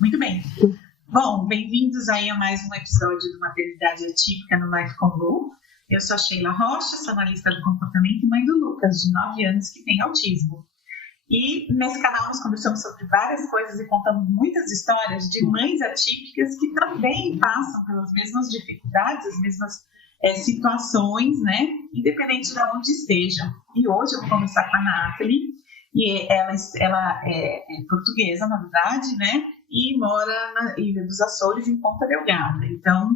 Muito bem. Bom, bem-vindos aí a mais um episódio do Maternidade Atípica no Life com Lu. Eu sou a Sheila Rocha, sou analista do comportamento e mãe do Lucas, de 9 anos, que tem autismo. E nesse canal nós conversamos sobre várias coisas e contamos muitas histórias de mães atípicas que também passam pelas mesmas dificuldades, as mesmas situações, né? Independente de onde estejam. E hoje eu vou conversar com a Nathalie, e ela é portuguesa, na verdade, né? E mora na Ilha dos Açores, em Ponta Delgada. Então,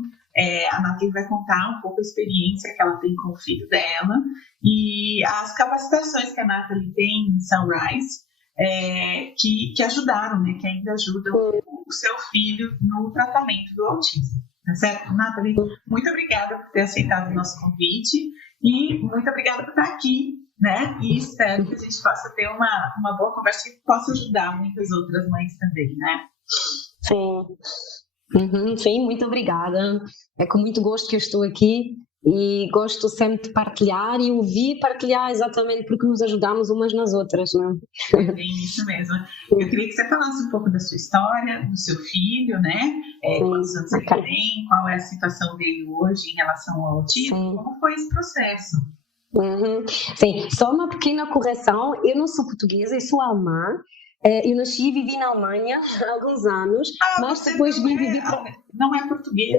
a Nathalie vai contar um pouco a experiência que ela tem com o filho dela e as capacitações que a Nathalie tem em Sunrise, que ajudaram, né? Que ainda ajudam o seu filho no tratamento do autismo. Tá certo? Nathalie, muito obrigada por ter aceitado o nosso convite e muito obrigada por estar aqui, né? E espero que a gente possa ter uma boa conversa que possa ajudar muitas outras mães também, né? Sim. Sim, muito obrigada. É com muito gosto que eu estou aqui e gosto sempre de partilhar e ouvir partilhar exatamente porque nos ajudamos umas nas outras, não é? É bem isso mesmo. Eu queria que você falasse um pouco da sua história, do seu filho, né? Quantos anos ele tem, qual é a situação dele hoje em relação ao autismo, como foi esse processo? Sim, só uma pequena correção, eu não sou portuguesa, eu sou alemã. Eu nasci e vivi na Alemanha há alguns anos, mas depois vim viver para... Não é portuguesa?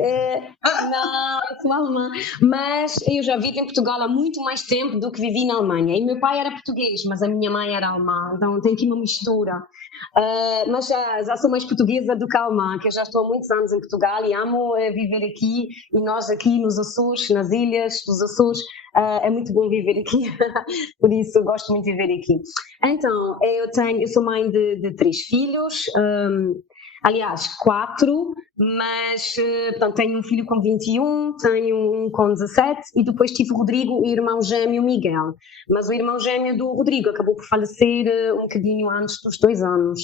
Não, eu sou alemã, mas eu já vivo em Portugal há muito mais tempo do que vivi na Alemanha. E meu pai era português, mas a minha mãe era alemã, então tem aqui uma mistura. Mas já sou mais portuguesa do que alemã, que eu já estou há muitos anos em Portugal e amo viver aqui, e nós aqui nos Açores, nas ilhas dos Açores, é muito bom viver aqui, por isso gosto muito de viver aqui. Então, eu sou mãe de 3 filhos, aliás, 4, mas portanto, tenho um filho com 21, tenho um com 17 e depois tive o Rodrigo e o irmão gêmeo Miguel. Mas o irmão gêmeo do Rodrigo acabou por falecer um bocadinho antes dos 2 anos.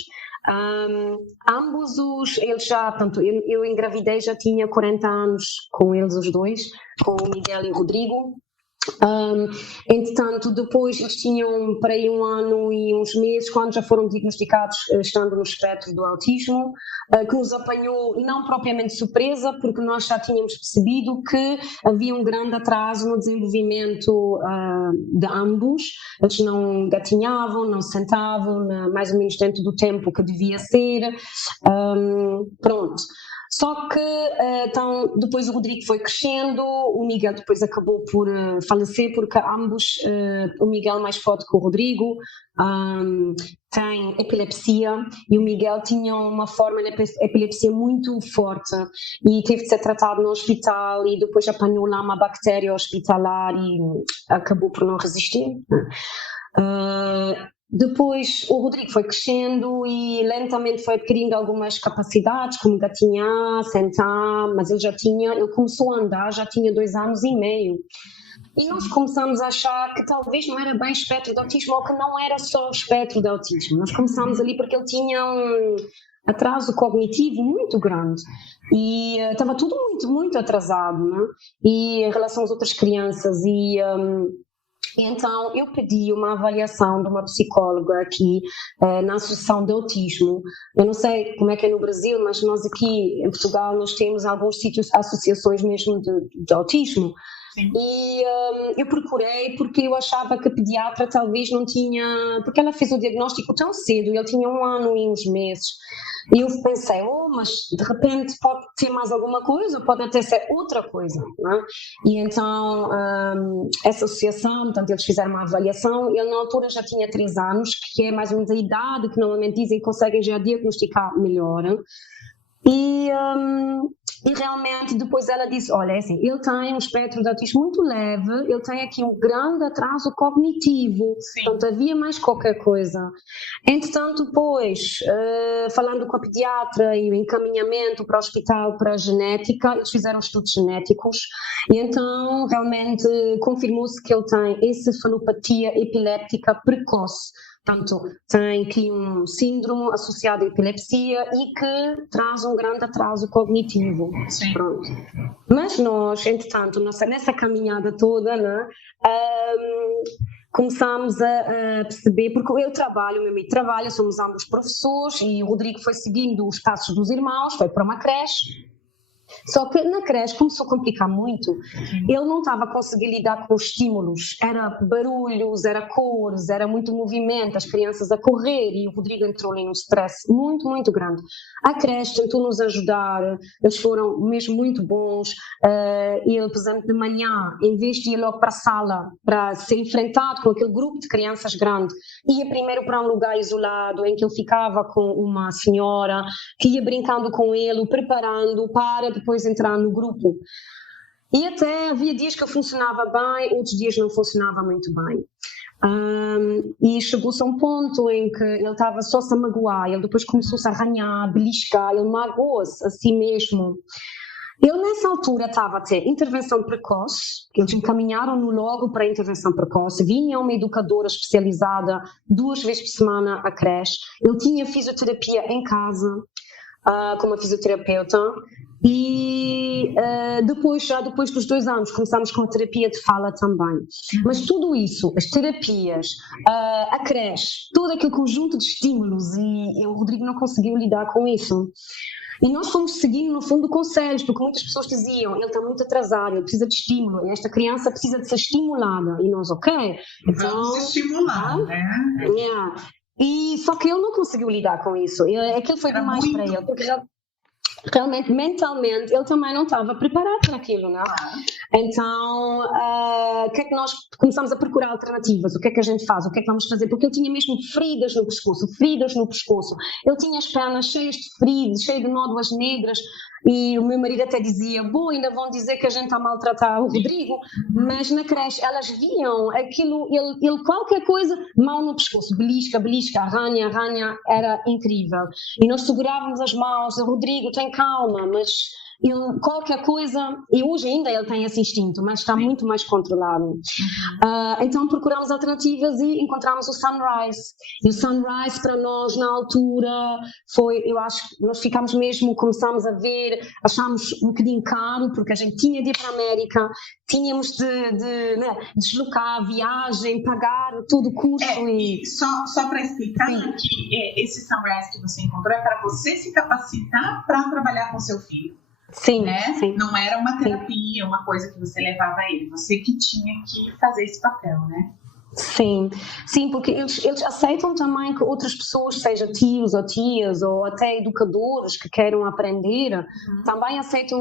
Ambos eles já, portanto, eu engravidei, já tinha 40 anos com eles os dois, com o Miguel e o Rodrigo. Entretanto, depois eles tinham para aí 1 ano e uns meses, quando já foram diagnosticados estando no espectro do autismo, que nos apanhou não propriamente surpresa, porque nós já tínhamos percebido que havia um grande atraso no desenvolvimento de ambos. Eles não gatinhavam, não sentavam, mais ou menos dentro do tempo que devia ser. Pronto. Só que então, depois o Rodrigo foi crescendo, o Miguel depois acabou por falecer, porque ambos, o Miguel mais forte que o Rodrigo, tem epilepsia, e o Miguel tinha uma forma de epilepsia muito forte e teve de ser tratado no hospital e depois apanhou lá uma bactéria hospitalar e acabou por não resistir. Depois o Rodrigo foi crescendo e lentamente foi adquirindo algumas capacidades, como gatinhar, sentar, mas ele começou a andar, já tinha 2 anos e meio. E nós começamos a achar que talvez não era bem espectro de autismo, ou que não era só espectro de autismo. Nós começamos ali porque ele tinha um atraso cognitivo muito grande e estava tudo muito, muito atrasado, né? E em relação às outras crianças então eu pedi uma avaliação de uma psicóloga aqui na Associação de Autismo. Eu não sei como é que é no Brasil, mas nós aqui em Portugal nós temos alguns sítios, associações mesmo de autismo. Sim. E eu procurei porque eu achava que a pediatra talvez não tinha, porque ela fez o diagnóstico tão cedo, ele tinha 1 ano e uns meses. E eu pensei, mas de repente pode ter mais alguma coisa, pode até ser outra coisa, não é? E então essa associação, portanto eles fizeram uma avaliação, ele na altura já tinha 3 anos, que é mais ou menos a idade que normalmente dizem que conseguem já diagnosticar melhor. E realmente depois ela disse, olha, assim, ele tem um espectro de autismo muito leve, ele tem aqui um grande atraso cognitivo. Sim. Portanto havia mais qualquer coisa. Entretanto depois, falando com a pediatra e o encaminhamento para o hospital para a genética, eles fizeram estudos genéticos e então realmente confirmou-se que ele tem encefalopatia epiléptica precoce. Portanto, tem aqui um síndrome associado à epilepsia e que traz um grande atraso cognitivo. Sim. Pronto. Mas nós, entretanto, nessa caminhada toda, né, começámos a perceber, porque eu trabalho, meu marido trabalha, somos ambos professores, e o Rodrigo foi seguindo os passos dos irmãos, foi para uma creche. Só que na creche começou a complicar muito. Ele não estava a conseguir lidar com os estímulos. Era barulhos, era cores, era muito movimento, as crianças a correr, e o Rodrigo entrou ali num stress muito, muito grande. A creche tentou nos ajudar, eles foram mesmo muito bons. Ele, por exemplo, de manhã, em vez de ir logo para a sala para ser enfrentado com aquele grupo de crianças grande, ia primeiro para um lugar isolado em que ele ficava com uma senhora que ia brincando com ele, preparando para depois entrar no grupo. E até havia dias que funcionava bem, outros dias não funcionava muito bem. E chegou-se a um ponto em que ele estava só -se a magoar, ele depois começou-se a arranhar, beliscar, ele magoou-se a si mesmo. Ele nessa altura estava a ter intervenção precoce, eles encaminharam-no logo para a intervenção precoce, vinha uma educadora especializada 2 vezes por semana à creche, ele tinha fisioterapia em casa, com uma fisioterapeuta, e depois dos 2 anos começámos com a terapia de fala também. Mas tudo isso, as terapias, a creche, todo aquele conjunto de estímulos, e o Rodrigo não conseguiu lidar com isso. E nós fomos seguindo, no fundo, conselhos, porque muitas pessoas diziam, ele está muito atrasado, ele precisa de estímulo, e esta criança precisa de ser estimulada. E nós, então, vamos estimular, né? Yeah. E só que ele não conseguiu lidar com isso. Aquilo foi demais para ele, porque realmente, mentalmente, ele também não estava preparado para aquilo, não é? Então, o que é que nós começamos a procurar alternativas? O que é que a gente faz? O que é que vamos fazer? Porque ele tinha mesmo feridas no pescoço. Ele tinha as pernas cheias de feridas, cheias de nódoas negras, e o meu marido até dizia, ainda vão dizer que a gente está a maltratar o Rodrigo, mas na creche elas viam aquilo, ele qualquer coisa, mal no pescoço, belisca, arranha, era incrível. E nós segurávamos as mãos, Rodrigo, tem calma, mas ele, qualquer coisa, e hoje ainda ele tem esse instinto, mas está muito mais controlado. Então procuramos alternativas e encontramos o Sunrise. E o Sunrise para nós na altura foi, eu acho que nós ficámos mesmo, começámos a ver, achámos um bocadinho caro, porque a gente tinha de ir para a América, tínhamos de deslocar, viagem, pagar todo o custo. E só para explicar que esse Sunrise que você encontrou é para você se capacitar para trabalhar com seu filho. Sim, né? Sim. Não era uma terapia, uma coisa que você levava a ele, você que tinha que fazer esse papel, né? Sim, porque eles aceitam também que outras pessoas, seja tios ou tias ou até educadores que queiram aprender, também aceitam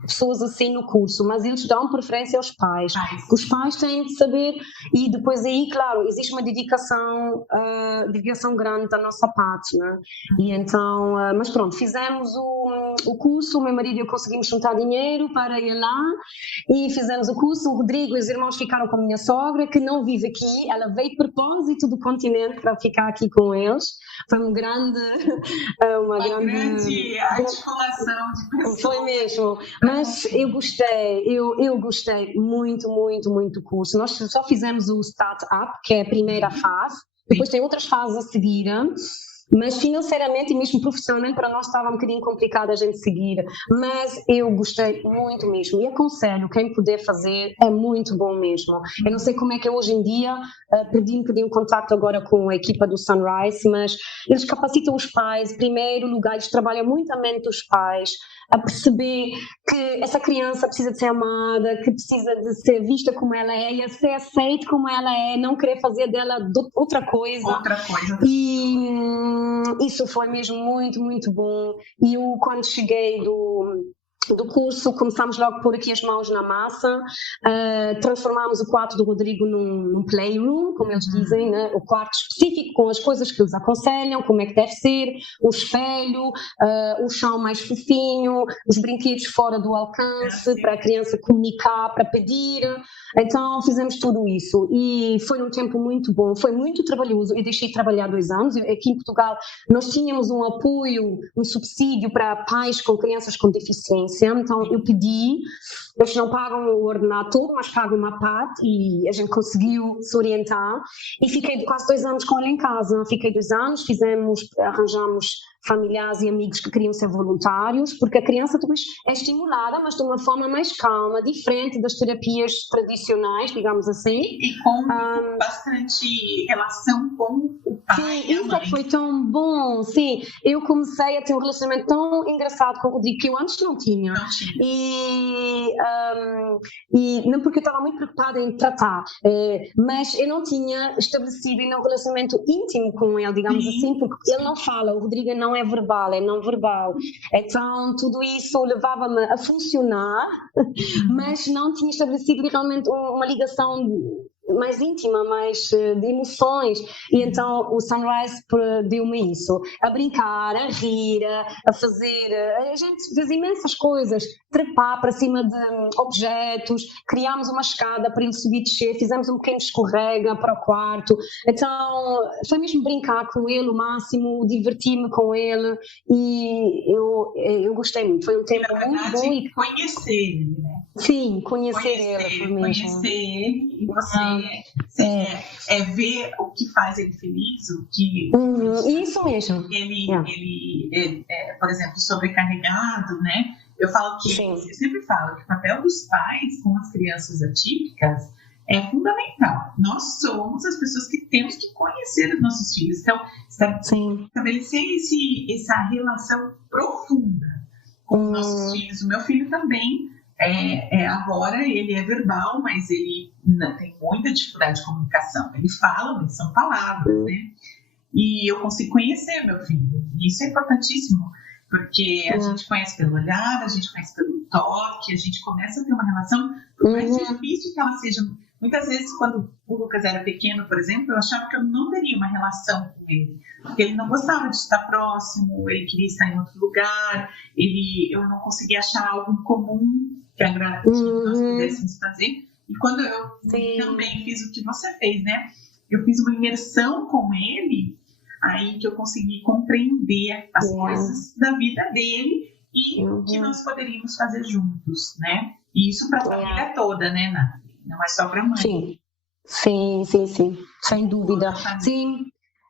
pessoas assim no curso, mas eles dão preferência aos pais. Os pais têm de saber, e depois aí, claro, existe uma dedicação grande da nossa parte, né? E então, mas pronto, fizemos o curso, o meu marido e eu conseguimos juntar dinheiro para ir lá, e fizemos o curso. O Rodrigo e os irmãos ficaram com a minha sogra, que não vive aqui, ela veio de propósito do continente para ficar aqui com eles. Foi uma grande articulação de pessoas. Foi mesmo, mas eu gostei muito do curso. Nós só fizemos o Start-up, que é a primeira fase, depois tem outras fases a seguir, mas financeiramente e mesmo profissionalmente para nós estava um bocadinho complicado a gente seguir, mas eu gostei muito mesmo, e aconselho quem puder fazer, é muito bom mesmo. Eu não sei como é que é hoje em dia, perdi um bocadinho o contacto agora com a equipa do Sunrise, mas eles capacitam os pais, primeiro lugar, eles trabalham muito a mente dos pais, a perceber que essa criança precisa de ser amada, que precisa de ser vista como ela é e a ser aceita como ela é, não querer fazer dela outra coisa. E isso foi mesmo muito bom. E eu, quando cheguei do curso, começámos logo a pôr aqui as mãos na massa, transformámos o quarto do Rodrigo num playroom, como eles dizem, né? O quarto específico com as coisas que eles aconselham, como é que deve ser, o espelho, o chão mais fofinho, os brinquedos fora do alcance, para a criança comunicar, para pedir. Então fizemos tudo isso e foi um tempo muito bom, foi muito trabalhoso. Eu deixei de trabalhar 2 anos, aqui em Portugal nós tínhamos um apoio, um subsídio para pais com crianças com deficiência. Então eu pedi, eles não pagam o ordenado todo, mas pagam uma parte, e a gente conseguiu se orientar, e fiquei quase 2 anos com ele em casa. Fiquei 2 anos, familiares e amigos que queriam ser voluntários, porque a criança depois é estimulada, mas de uma forma mais calma, diferente das terapias tradicionais, digamos assim. E com bastante relação com o pai Sim, e a isso é mãe. que foi tão bom, sim. Eu comecei a ter um relacionamento tão engraçado com o Rodrigo que eu antes não tinha. Não tinha. E não porque eu estava muito preocupada em tratar, mas eu não tinha estabelecido ainda um relacionamento íntimo com ele, digamos Sim, assim, porque ele não fala, o Rodrigo não é verbal, é não verbal. Então tudo isso levava-me a funcionar, mas não tinha estabelecido realmente uma ligação mais íntima, mais de emoções, e então o Sunrise deu-me isso, a brincar, a rir, a fazer, a gente fez imensas coisas, trepar para cima de objetos, criámos uma escada para ele subir e descer, fizemos um pequeno escorrega para o quarto, então foi mesmo brincar com ele o máximo, divertir-me com ele, e eu gostei muito, foi um tempo muito bom. E conhecer ele, né? Sim, conhecer ele foi mesmo. Conhecer ele e você ver o que faz ele feliz, o que isso mesmo. Ele por exemplo, sobrecarregado, né? Eu falo que, Sim. eu sempre falo que o papel dos pais com as crianças atípicas é fundamental. Nós somos as pessoas que temos que conhecer os nossos filhos. Então, estabelecer essa relação profunda com os nossos filhos. O meu filho também agora ele é verbal, mas ele tem muita dificuldade de comunicação. Ele fala, mas são palavras, né? E eu consigo conhecer meu filho. E isso é importantíssimo, porque a gente conhece pelo olhar, a gente conhece pelo toque, a gente começa a ter uma relação, por mais difícil que ela seja. Muitas vezes, quando o Lucas era pequeno, por exemplo, eu achava que eu não teria uma relação com ele, porque ele não gostava de estar próximo, ele queria estar em outro lugar, eu não conseguia achar algo em comum que nós pudéssemos fazer. E quando eu também fiz o que você fez, né? Eu fiz uma imersão com ele, aí que eu consegui compreender as coisas da vida dele e o que nós poderíamos fazer juntos, né? E isso para a família toda, né, Nath? Não é só para a mãe. Sim, sem dúvida. Sim,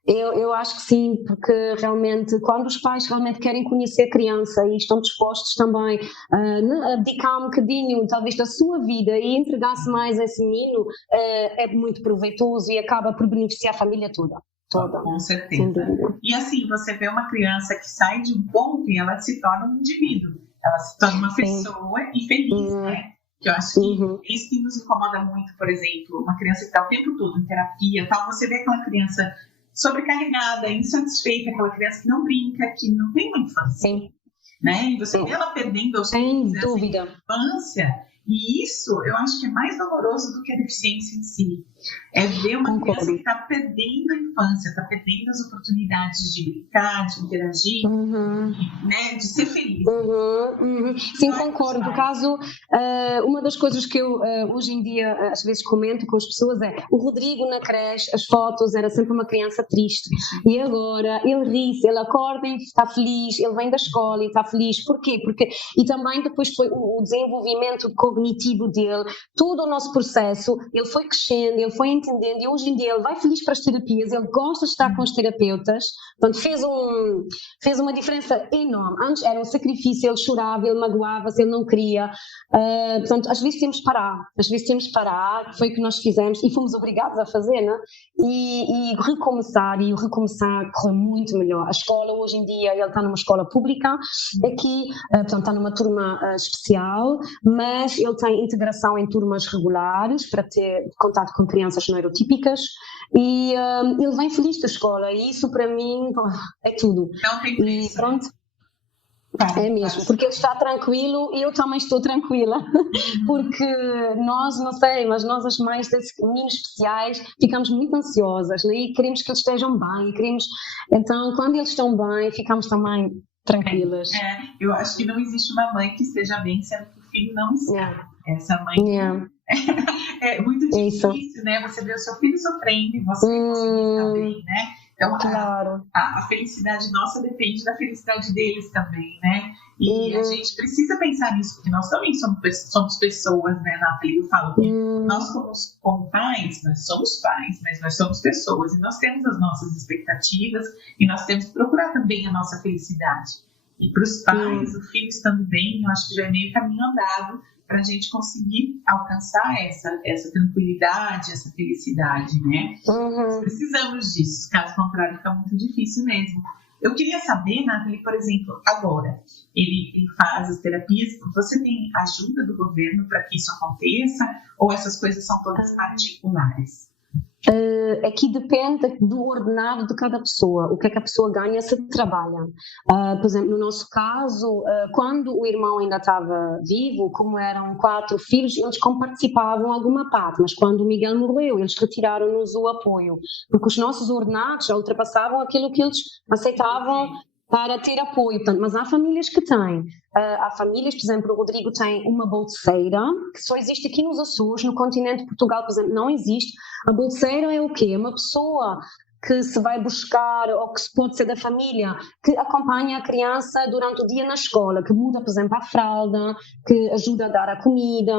eu acho que sim, porque realmente quando os pais realmente querem conhecer a criança e estão dispostos também a abdicar um bocadinho talvez da sua vida e entregar-se mais a esse menino, é muito proveitoso e acaba por beneficiar a família toda. Com certeza. E assim, você vê uma criança que sai de um ponto e ela se torna um indivíduo, ela se torna uma pessoa infeliz, né? Que eu acho que isso que nos incomoda muito, por exemplo, uma criança que está o tempo todo em terapia, tal, você vê aquela criança sobrecarregada, insatisfeita, aquela criança que não brinca, que não tem uma infância, né? E você vê ela perdendo aos poucos essa infância, e isso eu acho que é mais doloroso do que a deficiência em si. É ver uma criança que está perdendo a infância, está perdendo as oportunidades de brincar, de interagir, né, de ser feliz. Sim, concordo. Por caso, uma das coisas que eu hoje em dia às vezes comento com as pessoas é o Rodrigo na creche, as fotos, era sempre uma criança triste. E agora ele ri-se, ele acorda e está feliz, ele vem da escola e está feliz. Porquê? E também depois foi o desenvolvimento cognitivo dele, todo o nosso processo, ele foi crescendo, ele foi entendendo e hoje em dia ele vai feliz para as terapias, ele gosta de estar com os terapeutas, portanto fez uma diferença enorme. Antes era um sacrifício, ele chorava, ele magoava-se, ele não queria, portanto às vezes temos de parar, foi o que nós fizemos e fomos obrigados a fazer, né? E recomeçar correu muito melhor. A escola hoje em dia, ele está numa escola pública aqui, portanto está numa turma especial, mas ele tem integração em turmas regulares para ter contato com crianças neurotípicas e ele vem feliz da escola e isso para mim é tudo. Não tem preço. E pronto, é mesmo, porque ele está tranquilo e eu também estou tranquila, porque nós, não sei, mas nós as mães desses meninos especiais ficamos muito ansiosas, né? E queremos que eles estejam bem, então quando eles estão bem ficamos também tranquilas. Eu acho que não existe uma mãe que esteja bem sendo que o filho não está. Essa mãe é muito difícil, né? Você vê o seu filho sofrendo e você conseguir estar bem, né? Então, Claro. a felicidade nossa depende da felicidade deles também, né? E a gente precisa pensar nisso, porque nós também somos pessoas, né, Nathalie? Eu falo que nós, como pais, nós somos pais, mas nós somos pessoas e nós temos as nossas expectativas e nós temos que procurar também a nossa felicidade. E para os pais, o filho estando bem, eu acho que já é meio caminho andado para a gente conseguir alcançar essa tranquilidade, essa felicidade, né? Nós precisamos disso, caso contrário fica muito difícil mesmo. Eu queria saber, Nathalie, por exemplo, agora, ele faz as terapias, você tem ajuda do governo para que isso aconteça ou essas coisas são todas particulares? Aqui depende do ordenado de cada pessoa, o que é que a pessoa ganha se trabalha. Por exemplo, no nosso caso, quando o irmão ainda estava vivo, como eram 4 filhos, eles comparticipavam alguma parte, mas quando o Miguel morreu, eles retiraram-nos o apoio, porque os nossos ordenados já ultrapassavam aquilo que eles aceitavam para ter apoio. Portanto, mas há famílias que têm. Há famílias, por exemplo, o Rodrigo tem uma bolseira, que só existe aqui nos Açores, no continente de Portugal, por exemplo, não existe. A bolseira é o quê? É uma pessoa que se vai buscar, ou que pode ser da família, que acompanha a criança durante o dia na escola, que muda, por exemplo, a fralda, que ajuda a dar a comida,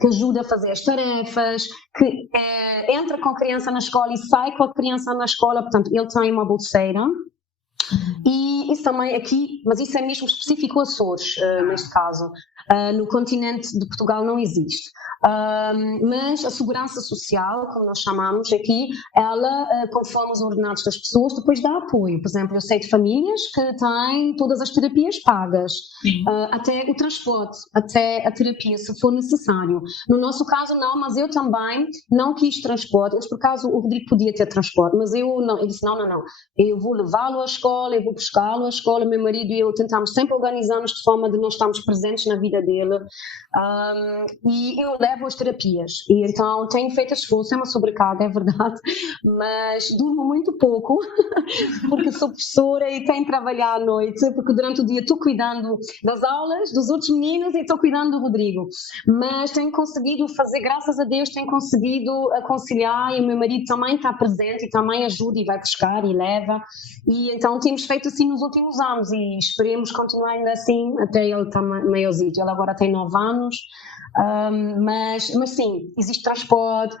que ajuda a fazer as tarefas, que entra com a criança na escola e sai com a criança na escola. Portanto, ele tem uma bolseira. E isso também aqui, mas isso é mesmo específico Açores, neste caso. No continente de Portugal não existe. Mas a segurança social, como nós chamamos aqui, ela, conforme os ordenados das pessoas, depois dá apoio. Por exemplo, eu sei de famílias que têm todas as terapias pagas, até o transporte, até a terapia, se for necessário. No nosso caso, não, mas eu também não quis transporte. Por acaso, o Rodrigo podia ter transporte, mas eu não. Eu disse, não, eu vou levá-lo à escola, eu vou buscá-lo à escola, meu marido e eu tentamos sempre organizar-nos de forma de nós estarmos presentes na vida dele, e eu levo as terapias, e então tenho feito esforço, é uma sobrecarga, é verdade, mas durmo muito pouco, porque sou professora e tenho que trabalhar à noite, porque durante o dia estou cuidando das aulas, dos outros meninos e estou cuidando do Rodrigo, mas tenho conseguido fazer, graças a Deus, tenho conseguido aconselhar, e o meu marido também está presente e também ajuda e vai buscar e leva, e então temos feito assim nos últimos anos e esperemos continuar ainda assim até ele estar maiorzinho. Ele agora tem 9 anos, mas sim, existe transporte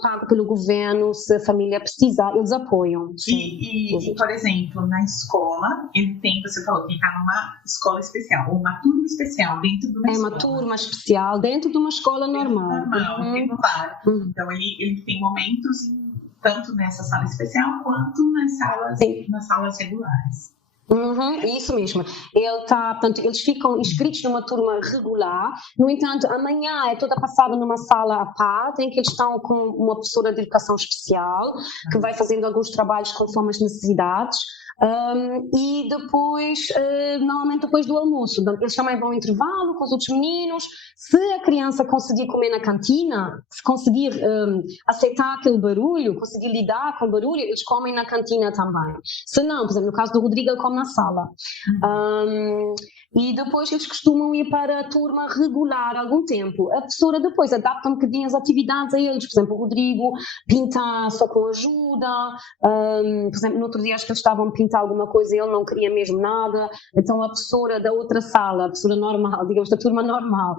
pago pelo governo, se a família precisar, eles apoiam. E, por exemplo, na escola, ele tem, você falou que está numa escola especial, ou uma turma especial dentro de uma escola. É uma turma especial dentro de uma escola normal. Regular. Então, ele tem momentos tanto nessa sala especial quanto nas salas regulares. Isso mesmo. Portanto, eles ficam inscritos numa turma regular. No entanto, amanhã é toda passada numa sala à parte, em que eles estão com uma professora de educação especial, que vai fazendo alguns trabalhos conforme as necessidades. E depois, normalmente depois do almoço, eles também vão ao intervalo com os outros meninos. Se a criança conseguir comer na cantina, se conseguir aceitar aquele barulho, conseguir lidar com o barulho, eles comem na cantina também. Se não, por exemplo, no caso do Rodrigo, ele come na sala. E depois eles costumam ir para a turma regular algum tempo. A professora depois adapta um bocadinho as atividades a eles. Por exemplo, o Rodrigo pinta só com ajuda. Por exemplo, no outro dia acho que eles estavam a pintar alguma coisa e ele não queria mesmo nada. Então a professora da outra sala, a professora normal, digamos da turma normal,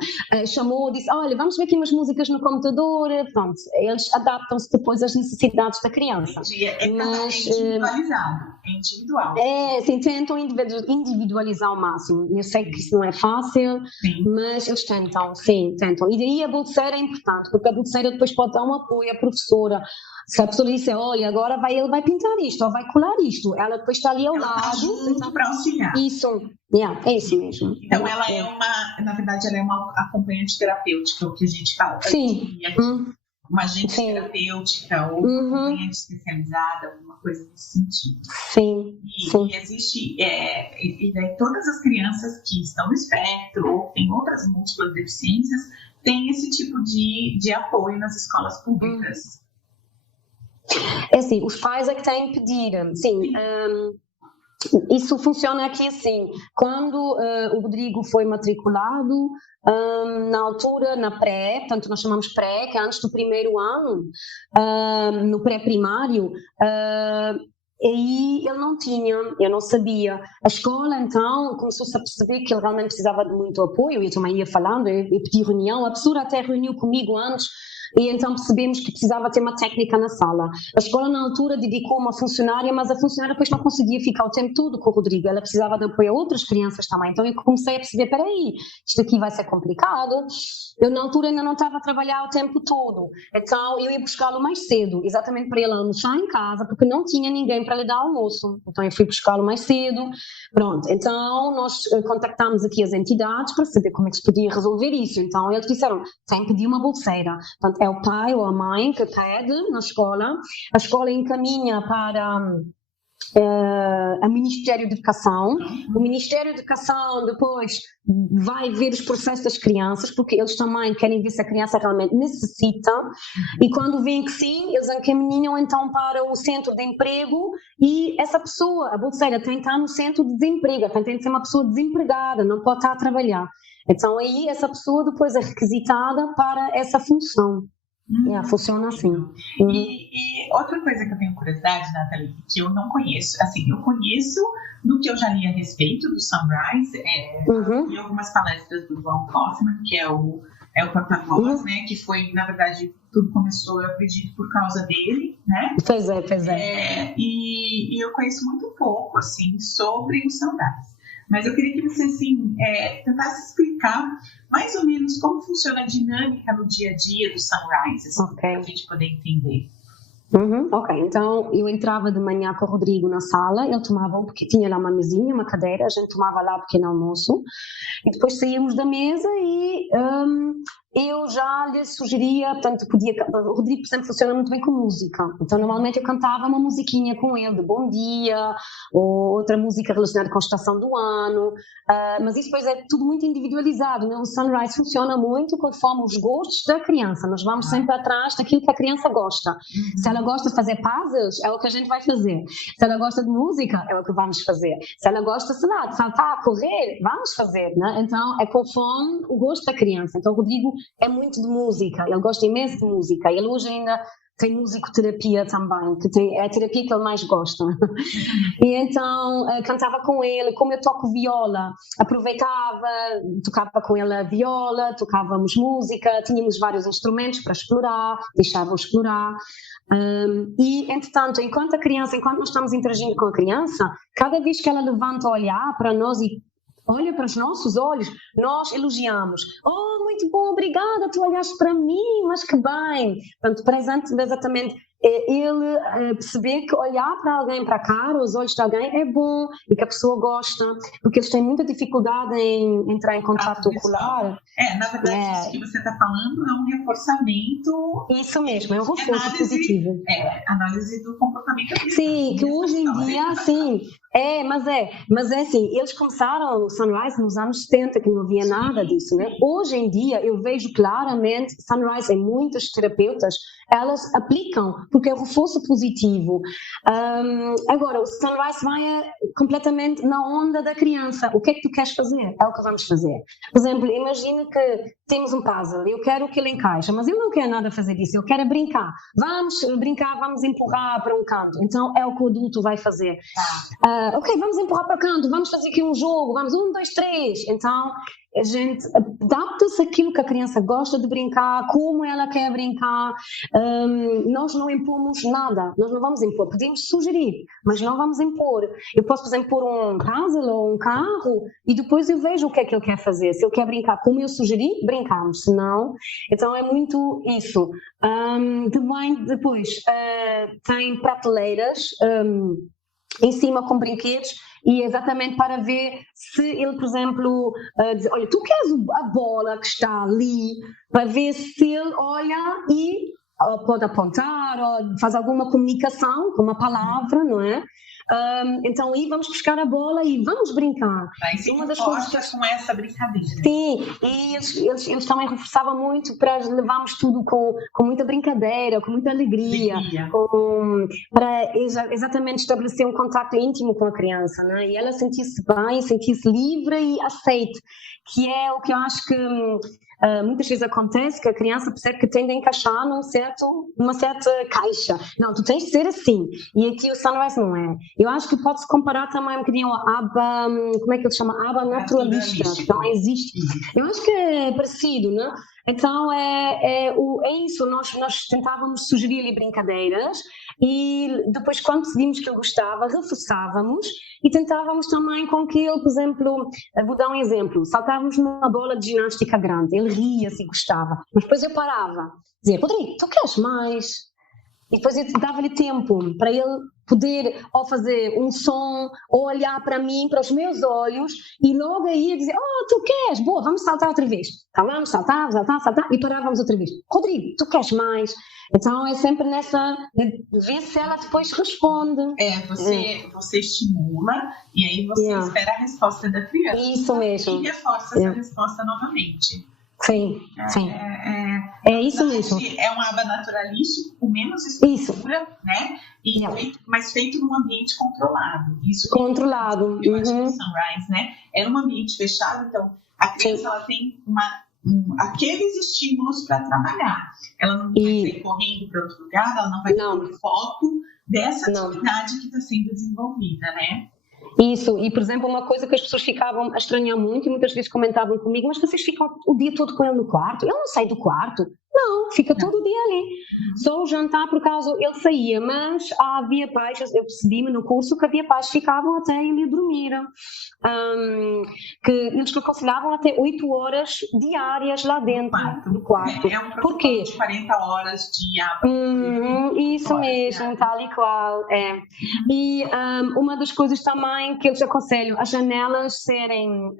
chamou e disse, olha, vamos ver aqui umas músicas no computador. Pronto, eles adaptam-se depois às necessidades da criança. É individualizado, é individual. Sim, tentam individualizar ao máximo. Eu sei que isso não é fácil, mas eles tentam. E daí a bolseira é importante, porque a bolseira depois pode dar um apoio à professora. Se a professora disser, olha, agora ele vai pintar isto, ou vai colar isto, ela depois está ali ao lado. Junto para auxiliar. Isso, é isso mesmo. Então ela na verdade, ela é uma acompanhante terapêutica, o que a gente fala. Sim. Uma agente terapêutica ou uma acompanhante especializada, alguma coisa nesse sentido. Sim. E existe, e daí todas as crianças que estão no espectro ou têm outras múltiplas deficiências têm esse tipo de apoio nas escolas públicas. É assim, os pais é que têm que pedir. Sim. Isso funciona aqui assim, quando o Rodrigo foi matriculado, na altura, na pré, portanto nós chamamos pré, que é antes do primeiro ano, no pré-primário, aí ele não tinha, eu não sabia. A escola, então, começou-se a perceber que ele realmente precisava de muito apoio, eu também ia falando, eu pedi reunião, a professora até reuniu comigo antes, e então percebemos que precisava ter uma técnica na sala. A escola, na altura, dedicou uma funcionária, mas a funcionária depois não conseguia ficar o tempo todo com o Rodrigo, ela precisava de apoio a outras crianças também. Então eu comecei a perceber, espera aí, isto aqui vai ser complicado. Eu, na altura, ainda não estava a trabalhar o tempo todo, então eu ia buscá-lo mais cedo, exatamente para ele almoçar em casa, porque não tinha ninguém para lhe dar almoço. Então eu fui buscá-lo mais cedo. Pronto, então nós contactámos aqui as entidades para saber como é que se podia resolver isso. Então eles disseram, tem que pedir uma bolseira. Portanto, é o pai ou a mãe que pede na escola, a escola encaminha para a Ministério de Educação, o Ministério de Educação depois vai ver os processos das crianças, porque eles também querem ver se a criança realmente necessita, e quando veem que sim, eles encaminham então para o centro de emprego, e essa pessoa, a bolseira, tem que estar no centro de desemprego, tem que ser uma pessoa desempregada, não pode estar a trabalhar. Então aí essa pessoa depois é requisitada para essa função. Funciona assim. E outra coisa que eu tenho curiosidade, Nathalie, que eu não conheço, assim, eu conheço do que eu já li a respeito do Sunrise, e algumas palestras do Ron Kaufman, que é o porta-voz, né, que foi, na verdade, tudo começou, eu acredito, por causa dele, né? Pois é. E eu conheço muito pouco, assim, sobre o Sunrise. Mas eu queria que você, assim, tentasse explicar mais ou menos como funciona a dinâmica no dia a dia do Sunrise, assim, para a gente poder entender. Ok, então eu entrava de manhã com o Rodrigo na sala, ele tomava, porque tinha lá uma mesinha, uma cadeira, a gente tomava lá o pequeno almoço, e depois saíamos da mesa e eu já lhe sugeria, portanto, o Rodrigo, por exemplo, funciona muito bem com música, então normalmente eu cantava uma musiquinha com ele, de bom dia, ou outra música relacionada com a estação do ano, mas isso depois é tudo muito individualizado, né? O Sunrise funciona muito conforme os gostos da criança, nós vamos sempre atrás daquilo que a criança gosta. Se ela gosta de fazer puzzles, é o que a gente vai fazer. Se ela gosta de música, é o que vamos fazer. Se ela gosta, sei lá, de saltar, correr, vamos fazer, né? Então, é conforme o gosto da criança. Então, o Rodrigo é muito de música, ele gosta imenso de música. Ele hoje ainda tem musicoterapia também, é a terapia que ele mais gosta. E então, cantava com ele, como eu toco viola, aproveitava, tocava com ele a viola, tocávamos música, tínhamos vários instrumentos para explorar, deixava-o explorar. E, entretanto, enquanto nós estamos interagindo com a criança, cada vez que ela levanta a olhar para nós e olha para os nossos olhos, nós elogiamos. Oh, muito bom, obrigada, tu olhaste para mim, mas que bem. Portanto, presente exatamente ele perceber que olhar para alguém, para a cara, os olhos de alguém é bom e que a pessoa gosta, porque eles têm muita dificuldade em entrar em contato ocular. Na verdade, isso que você está falando é um reforçamento. Isso mesmo, é um reforço positivo. Análise do comportamento. Sim, que hoje em dia, sim. Mas é assim, eles começaram o Sunrise nos anos 70, que não havia nada disso, né? Hoje em dia eu vejo claramente Sunrise em muitas terapeutas, elas aplicam, porque é um reforço positivo. Agora, o Sunrise vai completamente na onda da criança. O que é que tu queres fazer? É o que vamos fazer. Por exemplo, imagina que temos um puzzle, eu quero que ele encaixe, mas eu não quero nada fazer disso, eu quero brincar. Vamos brincar, vamos empurrar para um canto. Então é o que o adulto vai fazer. Ok, vamos empurrar para canto, vamos fazer aqui um jogo, vamos 1, 2, 3. Então a gente adapta-se àquilo que a criança gosta de brincar, como ela quer brincar. Nós não impomos nada, nós não vamos impor, podemos sugerir, mas não vamos impor. Eu posso, por exemplo, pôr um puzzle ou um carro e depois eu vejo o que é que ele quer fazer. Se ele quer brincar como eu sugeri, brincamos, se não, então é muito isso. Também depois tem prateleiras em cima com brinquedos, e exatamente para ver se ele, por exemplo, diz, olha, tu queres a bola que está ali, para ver se ele olha e pode apontar ou faz alguma comunicação com uma palavra, não é? Então aí vamos buscar a bola e vamos brincar. Uma das coisas com essa brincadeira. Sim, e eles também reforçavam muito para levarmos tudo com muita brincadeira, com muita alegria. Para exatamente estabelecer um contato íntimo com a criança, né? E ela sentir-se bem, sentir-se livre e aceite, que é o que eu acho que muitas vezes acontece que a criança percebe que tem de encaixar numa certa caixa. Não, tu tens de ser assim. E aqui o Sunrise não é. Eu acho que pode-se comparar também um bocadinho à aba, como é que ele chama? Aba naturalista, que também existe. Eu acho que é parecido, né? Então é isso, nós tentávamos sugerir ali brincadeiras e depois quando decidimos que ele gostava, reforçávamos e tentávamos também com que ele, por exemplo, vou dar um exemplo, saltávamos numa bola de ginástica grande, ele ria-se e gostava, mas depois eu parava, dizia, Rodrigo, tu queres mais? E depois eu dava-lhe tempo para ele poder ou fazer um som ou olhar para mim, para os meus olhos e logo aí ia dizer, tu queres? Boa, vamos saltar outra vez. Então vamos saltar e parávamos outra vez. Rodrigo, tu queres mais? Então é sempre nessa, ver se ela depois responde. Você estimula e aí você espera a resposta da criança. Isso mesmo. E reforça essa resposta novamente. Sim. É isso mesmo. É uma aba naturalística com menos estrutura, né? Mas feito num ambiente controlado. Isso controlado. Eu acho que o Sunrise, né? É um ambiente fechado, então a criança ela tem aqueles estímulos para trabalhar. Ela não vai sair correndo para outro lugar, ela não vai ter o foco dessa atividade que está sendo desenvolvida, né? Isso, e por exemplo, uma coisa que as pessoas ficavam a estranhar muito e muitas vezes comentavam comigo, mas vocês ficam o dia todo com ele no quarto? Ele não sai do quarto? Não, fica todo o dia ali. Só o jantar, por causa, ele saía, mas havia pais, eu percebi-me no curso que havia pais que ficavam até ele dormir. Que eles aconselhavam até 8 horas diárias lá dentro do quarto. É um protocolo de 40 horas de aba. Isso mesmo, tal e qual. E uma das coisas também que eles aconselham, as janelas serem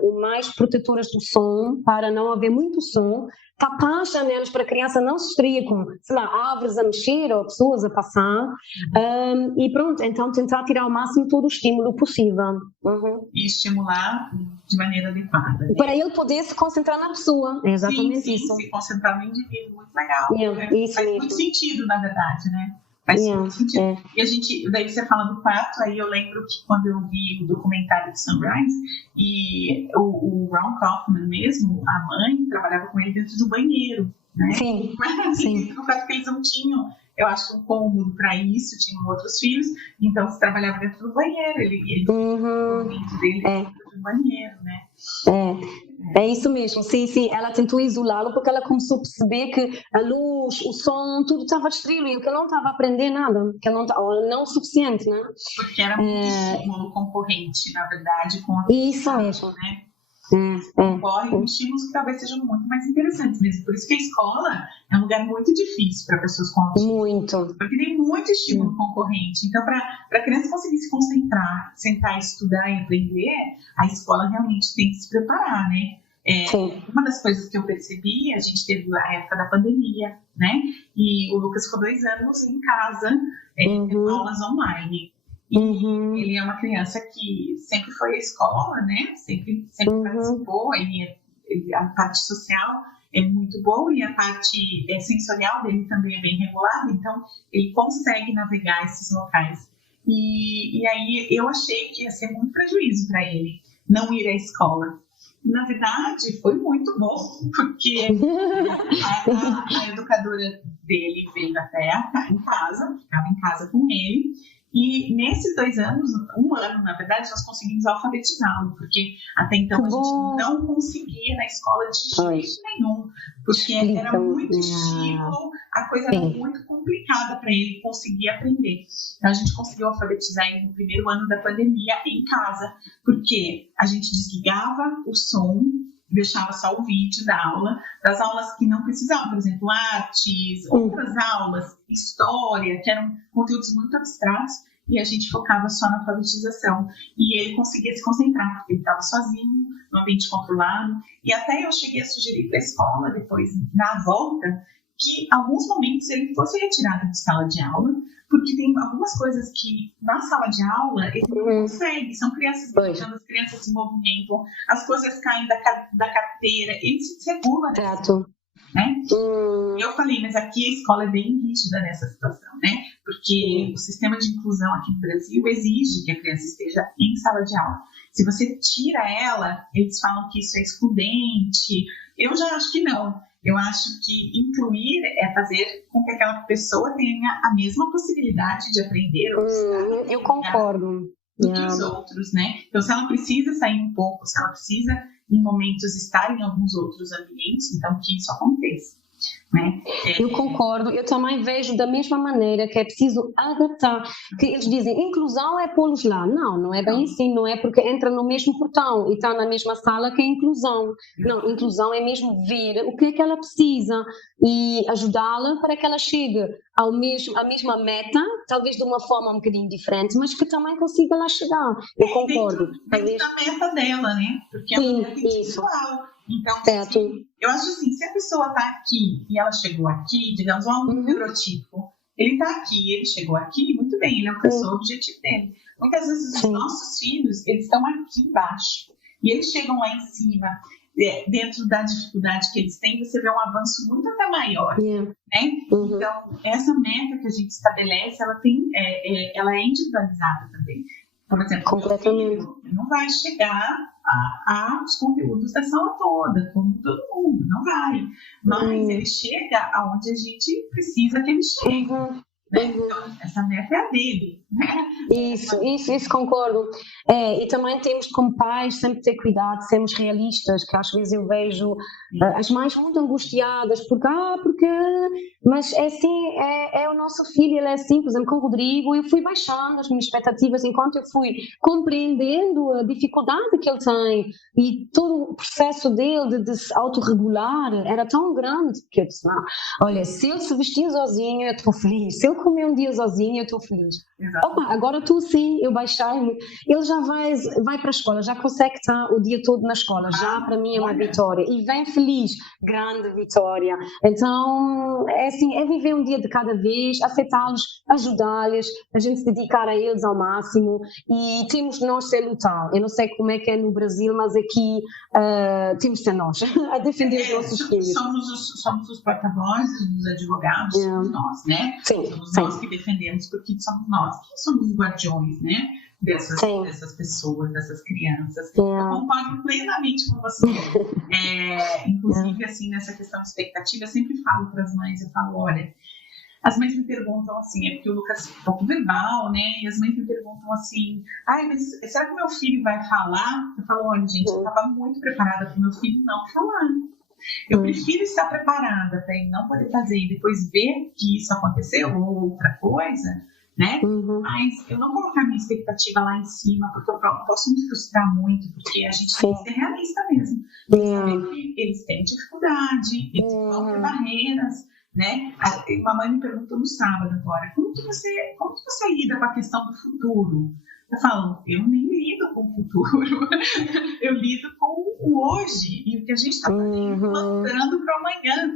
o mais protetoras do som, para não haver muito som, tapar as janelas para a criança não se distrair com, sei lá, árvores a mexer ou pessoas a passar, e pronto, então tentar tirar ao máximo todo o estímulo possível. E estimular de maneira adequada. Né? Para ele poder se concentrar na pessoa, é exatamente isso. Se concentrar no indivíduo, muito legal. Faz muito sentido, na verdade, né? Faz muito sentido. E daí você fala do quarto, aí eu lembro que quando eu vi o documentário de Sunrise, e o Ron Kaufman mesmo, a mãe, trabalhava com ele dentro do banheiro, né? Sim. No caso que eles não tinham, eu acho, um cômodo para isso, tinham outros filhos, então se trabalhava dentro do banheiro, ele dentro do banheiro, né? É isso mesmo, sim, ela tentou isolá-lo porque ela começou a perceber que a luz, o som, tudo estava distribuído, que ele não estava a aprender nada, que ele não o suficiente, né? Porque era muito estímulo concorrente, na verdade, com a isso mesmo, né? Concorrem estímulos que talvez sejam muito mais interessantes mesmo. Por isso que a escola é um lugar muito difícil para pessoas com autismo. Muito. Porque tem muito estímulo concorrente. Então, para a criança conseguir se concentrar, sentar, estudar e aprender, a escola realmente tem que se preparar, né? Uma das coisas que eu percebi, a gente teve a época da pandemia, né? E o Lucas ficou 2 anos em casa, tendo aulas online. E ele é uma criança que sempre foi à escola, né? Sempre participou. A parte social é muito boa e a parte sensorial dele também é bem regulada. Então, ele consegue navegar esses locais. E aí eu achei que ia ser muito prejuízo para ele não ir à escola. Na verdade, foi muito bom, porque a educadora dele veio até em casa, ficava em casa com ele. E nesses 2 anos, 1 ano, na verdade, nós conseguimos alfabetizá-lo, porque até então a gente não conseguia na escola de jeito nenhum, porque era muito estímulo, a coisa era muito complicada para ele conseguir aprender. Então a gente conseguiu alfabetizar ele no primeiro ano da pandemia em casa, porque a gente desligava o som, deixava só o vídeo da aula, das aulas que não precisavam, por exemplo, artes, outras aulas, história, que eram conteúdos muito abstratos, e a gente focava só na alfabetização. E ele conseguia se concentrar, porque ele estava sozinho, no ambiente controlado, e até eu cheguei a sugerir para a escola, depois, na volta, que alguns momentos ele fosse retirado de sala de aula, porque tem algumas coisas que na sala de aula ele não consegue, são crianças brincando, as crianças se movimentam, as coisas caem da carteira, ele se regula né? Eu falei, mas aqui a escola é bem rígida nessa situação, né? Porque o sistema de inclusão aqui no Brasil exige que a criança esteja em sala de aula. Se você tira ela, eles falam que isso é excludente, Eu já acho que não. Eu acho que incluir é fazer com que aquela pessoa tenha a mesma possibilidade de aprender ou Eu concordo. do que os outros, né? Então, se ela precisa sair um pouco, se ela precisa, em momentos, estar em alguns outros ambientes, então que isso aconteça. Né? Eu concordo, eu também vejo da mesma maneira que é preciso adaptar, que eles dizem inclusão é pô-los lá, não é bem assim, não é porque entra no mesmo portão e está na mesma sala que é inclusão, não, inclusão é mesmo ver o que é que ela precisa e ajudá-la para que ela chegue à mesma meta, talvez de uma forma um bocadinho diferente, mas que também consiga lá chegar, eu concordo. Dentro da meta dela, né? Porque é uma meta individual. Então, eu acho assim, se a pessoa está aqui e ela chegou aqui, digamos, um aluno neurotípico, ele está aqui, ele chegou aqui, muito bem, ele alcançou o objetivo dele. Muitas vezes os nossos filhos, eles estão aqui embaixo e eles chegam lá em cima, dentro da dificuldade que eles têm, você vê um avanço muito até maior, né? Então, essa meta que a gente estabelece, ela é individualizada também. Por exemplo, o meu filho não vai chegar aos conteúdos da sala toda, como todo mundo, não vai. Mas ele chega aonde a gente precisa que ele chegue. Né? Então, essa meta é a dele. Isso, concordo. E também temos, como pais, sempre ter cuidado, sermos realistas, que às vezes eu vejo as mães muito angustiadas, porque mas é assim, é o nosso filho, ele é assim, por exemplo, com o Rodrigo, eu fui baixando as minhas expectativas enquanto eu fui compreendendo a dificuldade que ele tem e todo o processo dele de se autorregular era tão grande que eu disse, não, olha, se ele se vestir sozinho, eu estou feliz, se ele comer um dia sozinho, eu estou feliz. Opa, agora tu sim, eu baixei-me, ele já vai para a escola, já consegue estar o dia todo na escola, já para mim é uma vitória, e vem feliz, grande vitória. Então, é assim, é viver um dia de cada vez, aceitá-los, ajudá-los, a gente se dedicar a eles ao máximo, e temos de nós ser lutar. Eu não sei como é que é no Brasil, mas aqui temos de ser nós, a defender os nossos filhos. Somos os porta-vozes dos advogados, somos nós, né? Somos nós que defendemos, porque somos nós que somos os guardiões, né? Dessas pessoas, dessas crianças. Eu concordo plenamente com você. Inclusive, assim, nessa questão de expectativa, eu sempre falo para as mães, eu falo, olha, as mães me perguntam assim, porque o Lucas é um pouco verbal, né? E as mães me perguntam assim, mas será que meu filho vai falar? Eu falo, olha, gente, eu estava muito preparada para o meu filho não falar. Eu prefiro estar preparada para ele não poder fazer e depois ver que isso aconteceu ou outra coisa, né? Mas eu não colocar minha expectativa lá em cima, porque eu posso me frustrar muito, porque a gente tem que ser realista mesmo. Saber que eles têm dificuldade, eles vão ter barreiras, né? Uma mãe me perguntou no sábado agora, como que você lida com a questão do futuro? Eu falo, eu nem lido com o futuro, eu lido com o hoje e o que a gente está fazendo, plantando para amanhã.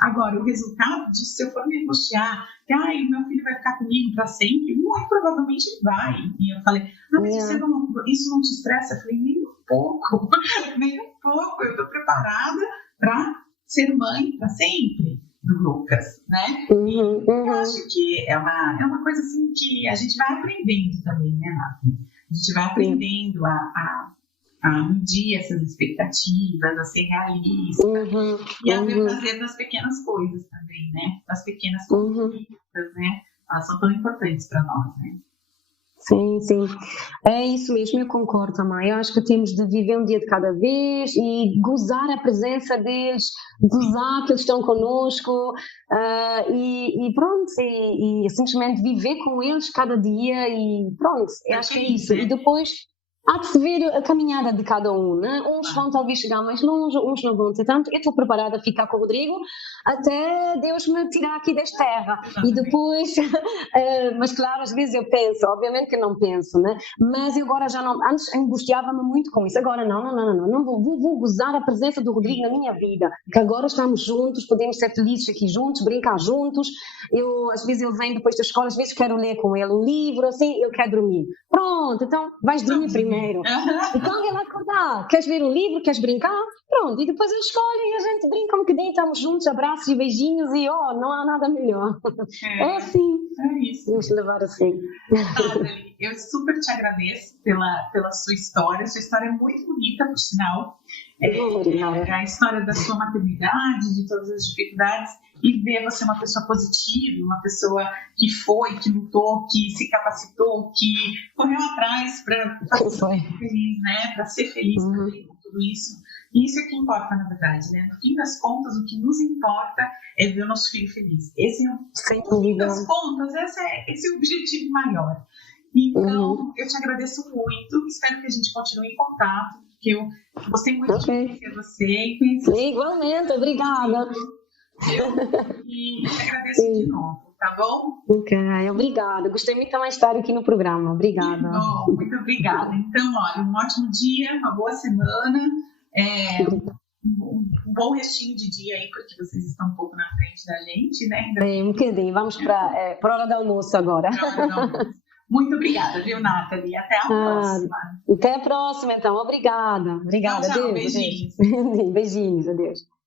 Agora, o resultado disso, se eu for me angustiar, que o meu filho vai ficar comigo para sempre, muito provavelmente vai. E eu falei, mas isso não te estressa? Eu falei, nem um pouco, eu estou preparada para ser mãe para sempre do Lucas, né? Eu acho que é uma coisa assim que a gente vai aprendendo também, né, Nath? A gente vai aprendendo a medir essas expectativas, a ser realista e a ver o prazer das pequenas coisas também, né? Das pequenas conquistas, né? Elas são tão importantes para nós, né? Sim, é isso mesmo, eu concordo também. Eu acho que temos de viver um dia de cada vez e gozar a presença deles, gozar que eles estão connosco e pronto, e simplesmente viver com eles cada dia e pronto, eu acho que é isso. E depois há de se ver a caminhada de cada um, né? Uns vão talvez chegar mais longe, uns não vão ter tanto. Eu estou preparada a ficar com o Rodrigo até Deus me tirar aqui desta terra. E depois, mas claro, às vezes eu penso, obviamente que não penso, né? Mas eu agora já não, antes angustiava-me muito com isso. Agora não vou gozar a presença do Rodrigo na minha vida, que agora estamos juntos, podemos ser felizes aqui juntos, brincar juntos. Às vezes ele vem depois da escola, às vezes quero ler com ele um livro, assim, eu quero dormir. Pronto, então vais dormir primeiro. Então ele acordar, queres ver um livro, queres brincar? Pronto, e depois ele escolhe e a gente brinca um bocadinho, estamos juntos, abraços e beijinhos e não há nada melhor. É assim, é isso. Vamos levar assim. eu super te agradeço pela sua história. Sua história é muito bonita, por sinal. A história da sua maternidade, de todas as dificuldades, e ver você uma pessoa positiva, uma pessoa que foi, que lutou, que se capacitou, que correu atrás para ser feliz, né? Para ser feliz com tudo isso. E isso é que importa, na verdade, né? No fim das contas, o que nos importa é ver o nosso filho feliz. No fim das contas, esse é o objetivo maior. Então, eu te agradeço muito. Espero que a gente continue em contato, porque eu gostei muito de conhecer você e conhecer. Igualmente, obrigada. E te agradeço de novo, tá bom? Ok, obrigada. Gostei muito também de estar aqui no programa. Obrigada. Bom, muito obrigada. Então, olha, um ótimo dia, uma boa semana. Um bom restinho de dia aí, porque vocês estão um pouco na frente da gente, né? Um bocadinho, vamos para a hora do almoço agora. Muito obrigada, viu, Nathalie? Até a próxima. Até a próxima, então. Obrigada. Obrigada, Tchau, adeus. beijinhos. Beijinhos, adeus.